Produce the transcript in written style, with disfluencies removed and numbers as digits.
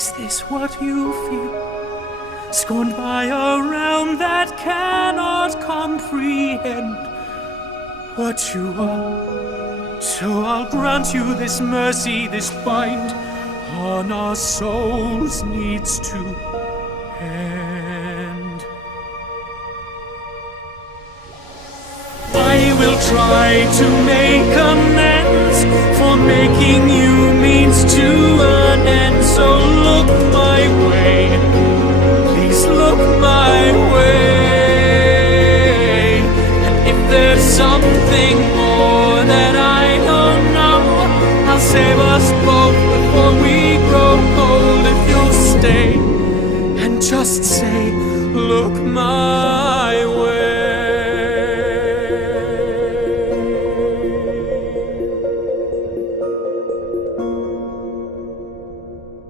Is this what you feel? Scorned by a realm that cannot comprehend what you are. So I'll grant you this mercy, this bind on our souls needs to end. I will try to make amends for making you means to